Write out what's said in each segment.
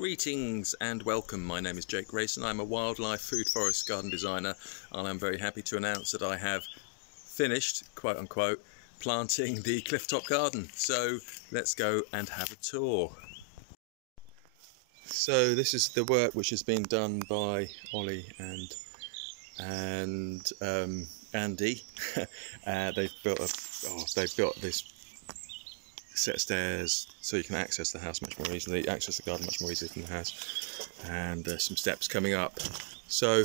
Greetings and welcome. My name is Jake Grayson. I'm a wildlife food forest garden designer, and I'm very happy to announce that I have finished, quote unquote, planting the Clifftop Garden. So let's go and have a tour. So this is the work which has been done by Ollie and Andy. They've built this set of stairs so you can access the house much more easily, access the garden much more easily from the house, and there's some steps coming up. So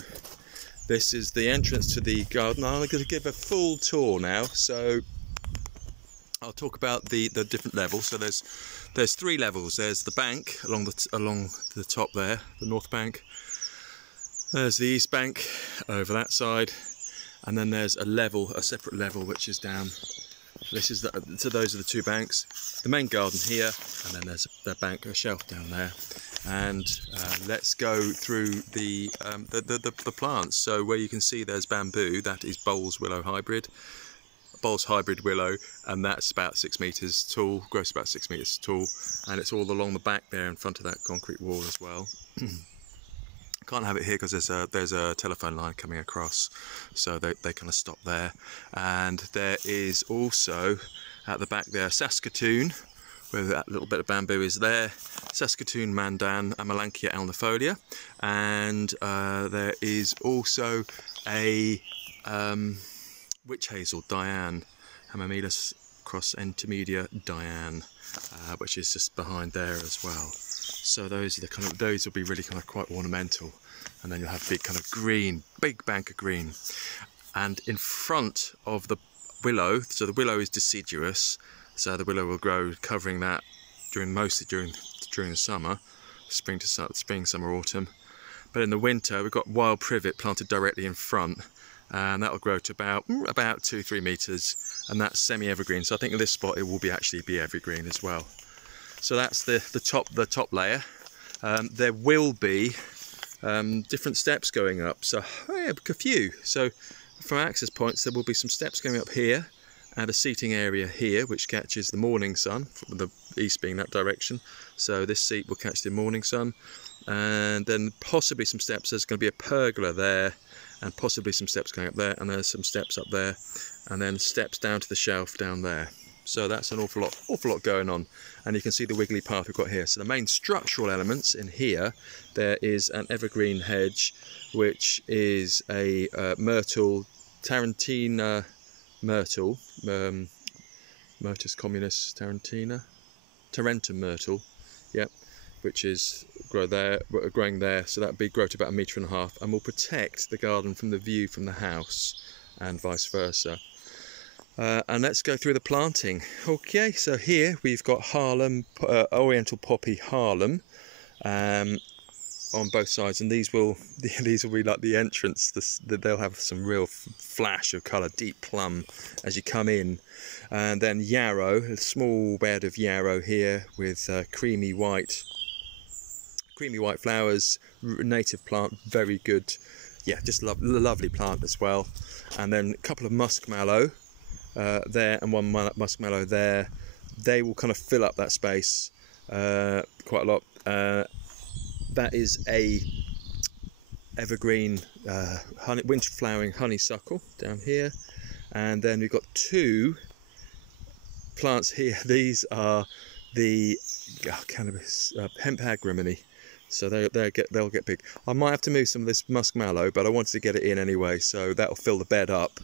this is the entrance to the garden. I'm going to give a full tour now, so I'll talk about the different levels. So there's three levels. There's the bank along the top there, the north bank. There's the east bank over that side, and then there's a separate level which is down. So those are the two banks. The main garden here, and then there's a shelf down there. And let's go through the plants. So where you can see there's bamboo, that is Bowles hybrid willow, and that's about 6 meters tall, grows about 6 meters tall, and it's all along the back there in front of that concrete wall as well. Can't have it here because there's a telephone line coming across, so they kind of stop there. And there is also at the back there Saskatoon, where that little bit of bamboo is there. Saskatoon mandan, Amelanchier alnifolia, and there is also a witch hazel, Diane, Hamamelis cross intermedia Diane, which is just behind there as well. So those are those will be really kind of quite ornamental, and then you'll have big kind of green, big bank of green. And in front of the willow, so the willow is deciduous, so the willow will grow covering that mostly during the summer, spring, summer, autumn. But in the winter we've got wild privet planted directly in front, and that will grow to about 2-3 meters, and that's semi-evergreen. So I think in this spot it will actually be evergreen as well. So that's the top layer. There will be different steps going up, so a few. So from access points there will be some steps going up here, and a seating area here which catches the morning sun, from the east being that direction. So this seat will catch the morning sun, and then possibly some steps. There's going to be a pergola there, and possibly some steps going up there, and there's some steps up there, and then steps down to the shelf down there. So that's an awful lot going on, and you can see the wiggly path we've got here. So the main structural elements in here, there is an evergreen hedge, which is a myrtle, Tarantina myrtle, Myrtus communis Tarentum myrtle, yep, which is growing there. So that would grow to about 1.5 meters, and will protect the garden from the view from the house, and vice versa. And let's go through the planting. Okay, so here we've got Harlem, Oriental Poppy Harlem, on both sides, and these will be like the entrance. They'll have some real flash of colour, deep plum as you come in. And then Yarrow, a small bed of Yarrow here with creamy white flowers, native plant, very good. Yeah, just lovely plant as well. And then a couple of muskmallow there, and one muskmallow there. They will kind of fill up that space quite a lot. That is a evergreen winter flowering honeysuckle down here, and then we've got two plants here. These are the cannabis hemp agrimony, so they'll get big. I might have to move some of this muskmallow, but I wanted to get it in anyway, so that'll fill the bed up.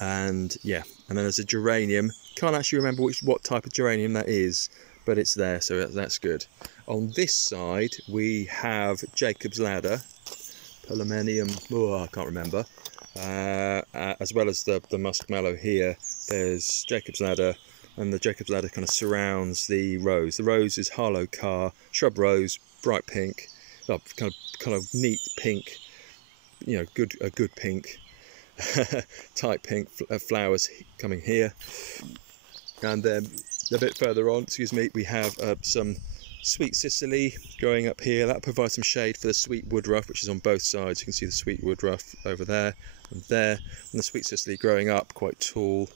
And yeah, and then there's a geranium. Can't actually remember what type of geranium that is, but it's there, so that's good. On this side we have Jacob's Ladder, Pelarmenium, I can't remember, as well as the muskmallow here. There's Jacob's Ladder, and the Jacob's Ladder kind of surrounds the rose. The rose is Harlow Carr, shrub rose, bright pink, kind of neat pink, you know, a good pink. Tight pink flowers coming here, and then a bit further on, we have some Sweet Cicely growing up here. That provides some shade for the sweet woodruff, which is on both sides. You can see the sweet woodruff over there and there, and the Sweet Cicely growing up quite tall,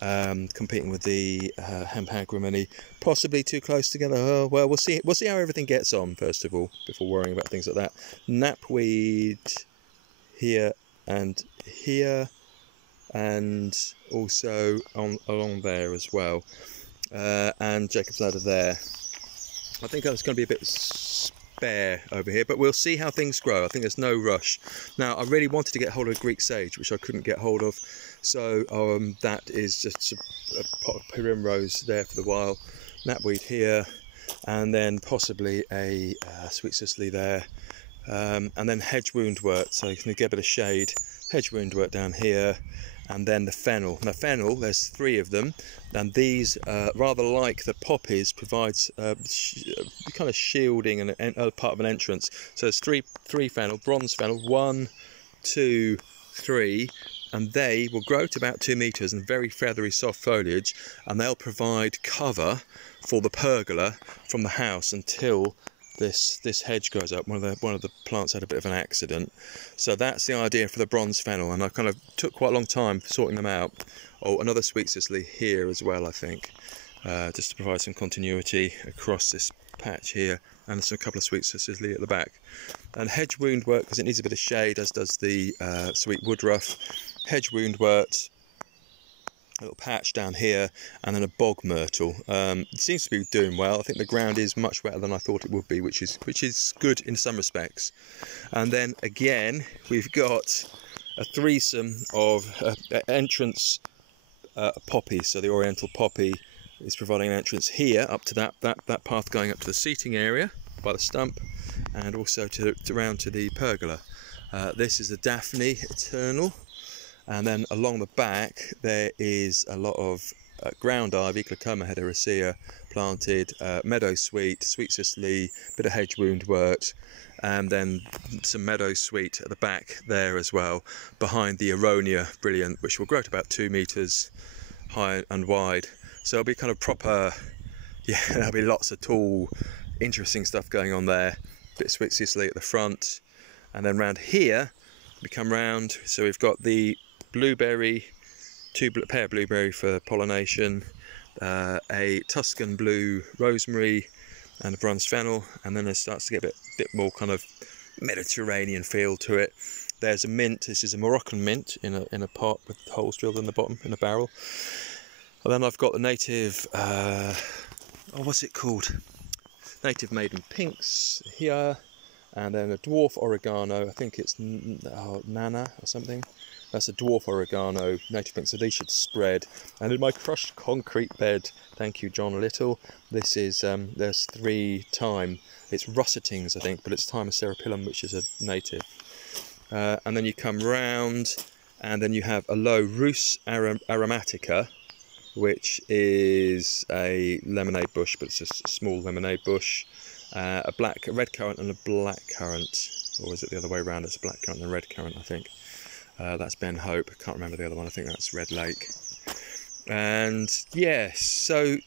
competing with the hemp agrimony, possibly too close together. Oh, well, we'll see how everything gets on first of all before worrying about things like that. Knapweed here, and also along there as well, and Jacob's Ladder there. I think that's going to be a bit spare over here, but we'll see how things grow. I think there's no rush. Now, I really wanted to get hold of Greek sage, which I couldn't get hold of, so that is just a pot of primrose there for the while, knapweed here, and then possibly a Sweet Cicely there, and then hedge woundwort, so you can get a bit of shade. Hedge woundwort down here, and then the fennel. Now fennel, there's 3 of them, and these, rather like the poppies, provides kind of shielding and part of an entrance. So there's three fennel, bronze fennel, 1, 2, 3, and they will grow to about 2 meters and very feathery soft foliage, and they'll provide cover for the pergola from the house until this hedge grows up. One of the plants had a bit of an accident, so that's the idea for the bronze fennel, and I kind of took quite a long time sorting them out. Oh, another Sweet Cicely here as well, I think, just to provide some continuity across this patch here, and there's a couple of Sweet Cicely at the back. And hedge woundwort, because it needs a bit of shade, as does the sweet woodruff. Hedge woundwort, a little patch down here, and then a bog myrtle. It seems to be doing well. I think the ground is much wetter than I thought it would be, which is good in some respects. And then again, we've got a threesome of entrance poppies. So the oriental poppy is providing an entrance here up to that path going up to the seating area by the stump, and also round to the pergola. This is the Daphne Eternal. And then along the back there is a lot of ground ivy, Glaucoma heteracea planted, meadow sweet, Sweet Cicely, bit of hedge woundwort, and then some meadow sweet at the back there as well, behind the Aronia brilliant, which will grow to about 2 meters high and wide. So it'll be kind of proper, yeah, there'll be lots of tall, interesting stuff going on there. Bit of Sweet Cicely at the front, and then round here we come round, so we've got the blueberry, pair of blueberry for pollination, a Tuscan blue rosemary, and a bronze fennel, and then it starts to get a bit more kind of Mediterranean feel to it. There's a mint. This is a Moroccan mint in a pot with holes drilled in the bottom in a barrel. And then I've got the native, what's it called? Native Maiden Pinks here, and then a dwarf oregano. I think it's Nana or something. That's a dwarf oregano, native pink, so these should spread. And in my crushed concrete bed, thank you John Little, this is, there's 3 thyme. It's russetings I think, but it's Thyme cerophyllum, which is a native. And then you come round, and then you have a low Rus aromatica, which is a lemonade bush, but it's a small lemonade bush. A red currant and a black currant, or is it the other way around? It's a black currant and a red currant, I think. That's Ben Hope. I can't remember the other one. I think that's Red Lake. And yes, so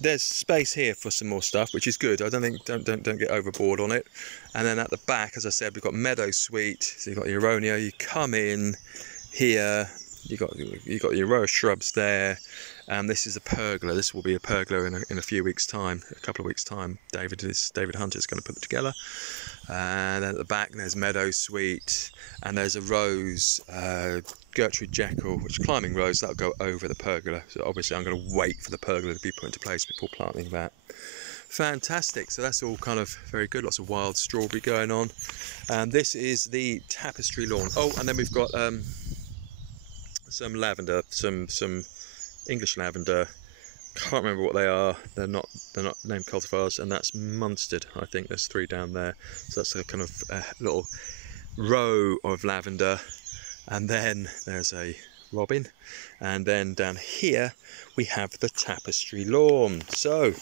there's space here for some more stuff, which is good. I don't get overboard on it. And then at the back, as I said, we've got meadow sweet. So you've got the Aronia. You come in here. You got your row of shrubs there. And this is a pergola. This will be a pergola in a few weeks' time, a couple of weeks' time. David Hunter is going to put it together. And then at the back there's meadow sweet, and there's a rose, Gertrude Jekyll, which is climbing rose, that'll go over the pergola. So obviously I'm going to wait for the pergola to be put into place before planting that. Fantastic, so that's all kind of very good. Lots of wild strawberry going on. And this is the Tapestry Lawn. Oh, and then we've got some lavender, some English lavender. Can't remember what they are. They're not named cultivars, and that's Munstead. I think there's 3 down there. So that's a kind of little row of lavender, and then there's a robin, and then down here we have the Tapestry Lawn. So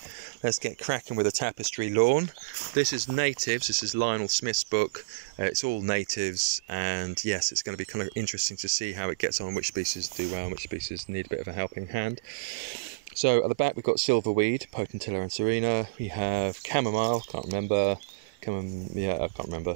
let's get cracking with the Tapestry Lawn. This is natives. This is Lionel Smith's book. It's all natives, and yes, it's going to be kind of interesting to see how it gets on, which species do well and which species need a bit of a helping hand. So at the back we've got silverweed, potentilla and serena. We have chamomile, can't remember. Yeah, I can't remember.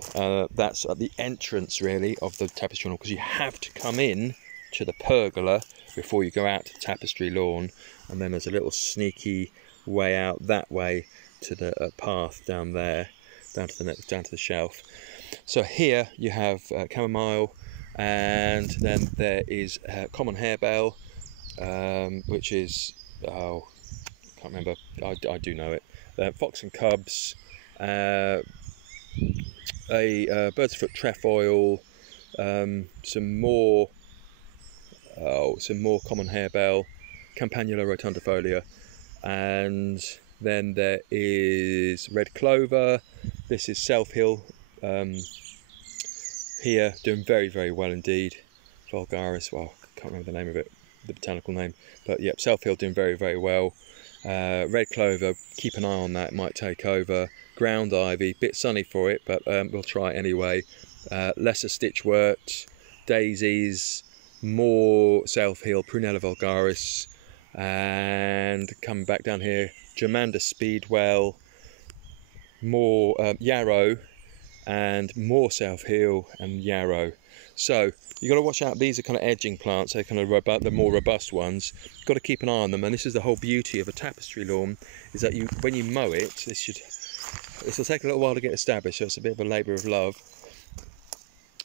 That's at the entrance really of the tapestry lawn, because you have to come in to the pergola before you go out to the tapestry lawn, and then there's a little sneaky way out that way to the path down there, down to the shelf. So here you have chamomile, and then there is common harebell, which is, oh, I can't remember. I do know it. Fox and cubs. A bird's foot trefoil, some more common harebell, Campanula rotundifolia, and then there is red clover. This is Self-Hill, here doing very well indeed. Vulgaris, well, I can't remember the name of it, the botanical name, but yep, Self-Hill doing very well. Red clover, keep an eye on that, it might take over. Ground ivy, bit sunny for it, but we'll try it anyway. Lesser stitchwort, daisies, more Self-Hill, Prunella vulgaris, and coming back down here, Germander speedwell, more yarrow, and more Self-Hill and yarrow. So you've got to watch out. These are kind of edging plants. They're kind of the more robust ones. You've got to keep an eye on them. And this is the whole beauty of a tapestry lawn, is that when you mow it, this will take a little while to get established. So it's a bit of a labour of love.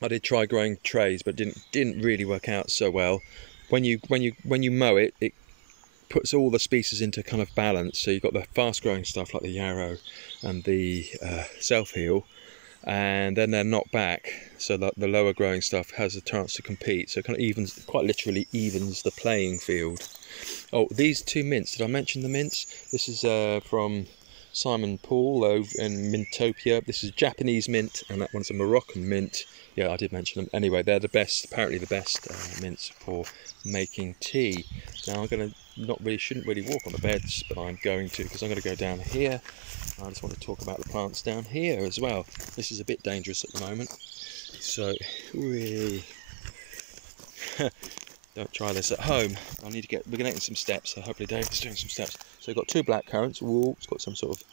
I did try growing trays, but didn't really work out so well. When you mow it, it puts all the species into kind of balance. So you've got the fast growing stuff like the yarrow and the Self-Hill, and then they're knocked back, so that the lower growing stuff has a chance to compete. So it kind of quite literally evens the playing field. Oh, these two mints, did I mention the mints? This is from Simon Paul over in Mintopia. This is Japanese mint, and that one's a Moroccan mint. Yeah, I did mention them. Anyway, they're the best, apparently the best mints for making tea. Now I'm going to shouldn't really walk on the beds, but I'm going to, because I'm going to go down here. I just want to talk about the plants down here as well. This is a bit dangerous at the moment, so don't try this at home. I need to we're going to get some steps, so hopefully David's doing some steps. So we've got two black currants. Ooh, it's got some sort of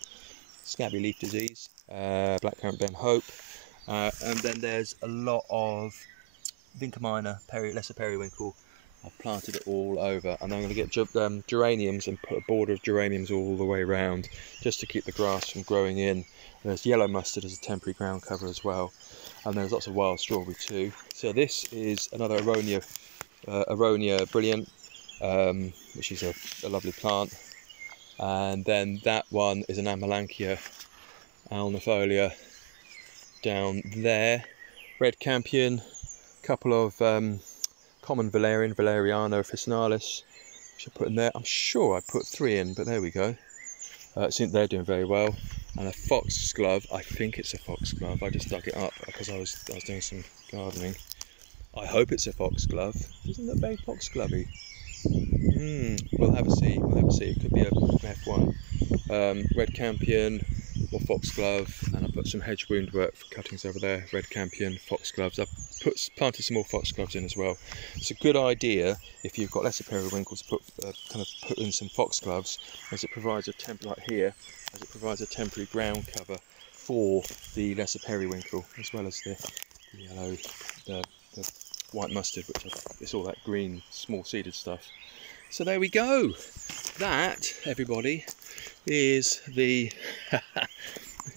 scabby leaf disease. Black currant Ben Hope. And then there's a lot of Vinca minor, lesser periwinkle. I've planted it all over, and I'm going to get geraniums and put a border of geraniums all the way around, just to keep the grass from growing in. And there's yellow mustard as a temporary ground cover as well, and there's lots of wild strawberry too. So this is another Aronia brilliant, which is a lovely plant, and then that one is an Amelanchier alnifolia down there. Red campion, couple of common valerian, Valeriana officinalis, which I put in there. I'm sure I put 3 in, but there we go. So they're doing very well. And a foxglove, I think it's a foxglove. I just dug it up because I was doing some gardening. I hope it's a foxglove. Isn't that very foxglovey? We'll have a see. It could be a F1. Red campion or foxglove, and I put some hedge woundwork cuttings over there. Red campion, foxgloves. I've planted some more foxgloves in as well. It's a good idea if you've got lesser periwinkles to put in some foxgloves, as it provides a provides a temporary ground cover for the lesser periwinkle, as well as the yellow, the white mustard, which it's all that green small seeded stuff. So there we go. That, everybody, is the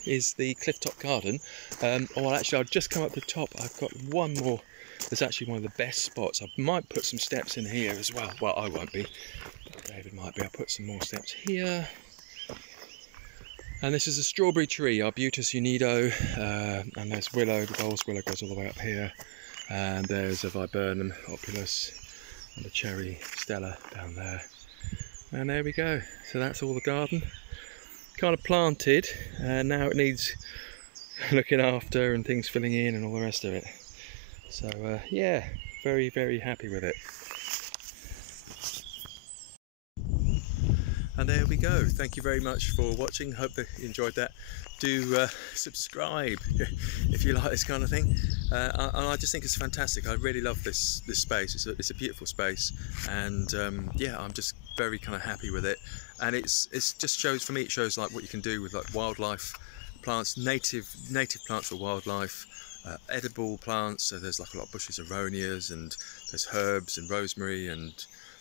Clifftop Garden. Well, actually, I'll just come up the top. I've got one more. There's actually one of the best spots. I might put some steps in here as well. Well, I won't be, but David might be. I'll put some more steps here. And this is a strawberry tree, Arbutus unido, and there's willow. The Bowles willow goes all the way up here, and there's a Viburnum opulus and a cherry stella down there. And there we go. So that's all the garden. Kind of planted, and now it needs looking after and things filling in and all the rest of it. So yeah, very happy with it. And there we go. Thank you very much for watching. Hope that you enjoyed that. Do subscribe if you like this kind of thing. And I just think it's fantastic. I really love this space. It's a beautiful space, and yeah, I'm just very kind of happy with it. And it's just shows, for me, it shows like what you can do with like wildlife plants, native plants for wildlife, edible plants. So there's like a lot of bushes of aronias, and there's herbs and rosemary and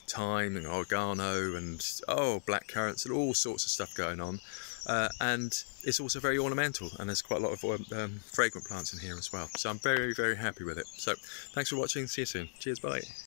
thyme and oregano and black currants and all sorts of stuff going on. And it's also very ornamental, and there's quite a lot of fragrant plants in here as well. So I'm very, very happy with it. So thanks for watching. See you soon. Cheers, bye.